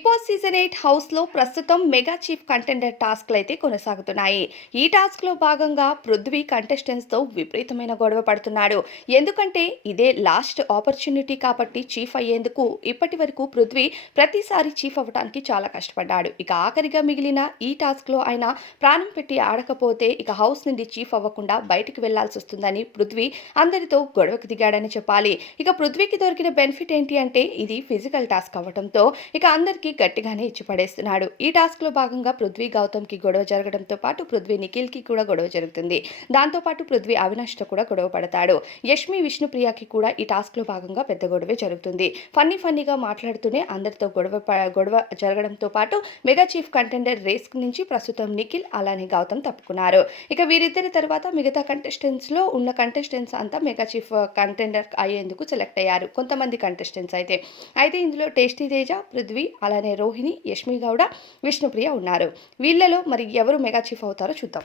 Big boss season 8 హౌస్లో ప్రస్తుతం mega chief contender టాస్క్లు అయితే కొనసాగుతున్నాయి. ఈ టాస్క్లో భాగంగా పృథ్వీ కంటెస్టెంట్స్తో విపరీతమైన గొడవ పడుతున్నాడు. ఎందుకంటే ఇదే లాస్ట్ ఆపర్చునిటీ కాబట్టి చీఫ్ అయ్యేందుకు ఇప్పటి వరకు పృథ్వీ ప్రతిసారి చీఫ్ అవ్వడానికి చాలా కష్టపడ్డాడు. ఇక ఆఖరిగా మిగిలిన ఈ టాస్క్లో ఆయన ప్రాణం పెట్టి ఆడకపోతే ఇక హౌస్ నుండి చీఫ్ అవ్వకుండా బయటికి వెళ్లాల్సి వస్తుందని పృథ్వీ అందరితో గొడవకు దిగాడని చెప్పాలి. ఇక పృథ్వీకి దొరికిన బెనిఫిట్ ఏంటి అంటే ఇది ఫిజికల్ టాస్క్ అవ్వడంతో ఇక అందరికీ గట్టిగానే ఇచ్చి పడేస్తున్నాడు. ఈ టాస్క్ లో భాగంగా పృథ్వీ గౌతమ్‌కి గొడవ జరగడంతో పాటు పృథ్వీ నిఖిల్‌కి కూడా గొడవ జరుగుతుంది. దాంతో పాటు పృథ్వీ అవినాష్‌తో కూడా గొడవ పడతాడు. యష్మి విష్ణుప్రియకి కూడా ఈ టాస్క్ లో భాగంగా పెద్ద గొడవే జరుగుతుంది. ఫన్నీగా మాట్లాడుతూనే అందరితో గొడవ జరగడంతో పాటు మెగా చీఫ్ కంటెండర్ రేస్ నుంచి ప్రస్తుతం నిఖిల్ అలానే గౌతమ్ తప్పుకున్నారు. ఇక వీరిద్దరి తర్వాత మిగతా కంటెస్టెంట్స్ అంతా మెగా చీఫ్ కంటెండర్ అయ్యేందుకు సెలెక్ట్ అయ్యారు. కొంతమంది కంటెస్టెంట్స్ అయితే ఇందులో టేస్టీ తేజ, పృథ్వీ అలానే రోహిణి, యష్మి గౌడ, విష్ణుప్రియ ఉన్నారు. వీళ్ళలో మరి ఎవరు మెగా చీఫ్ అవుతారో చూద్దాం.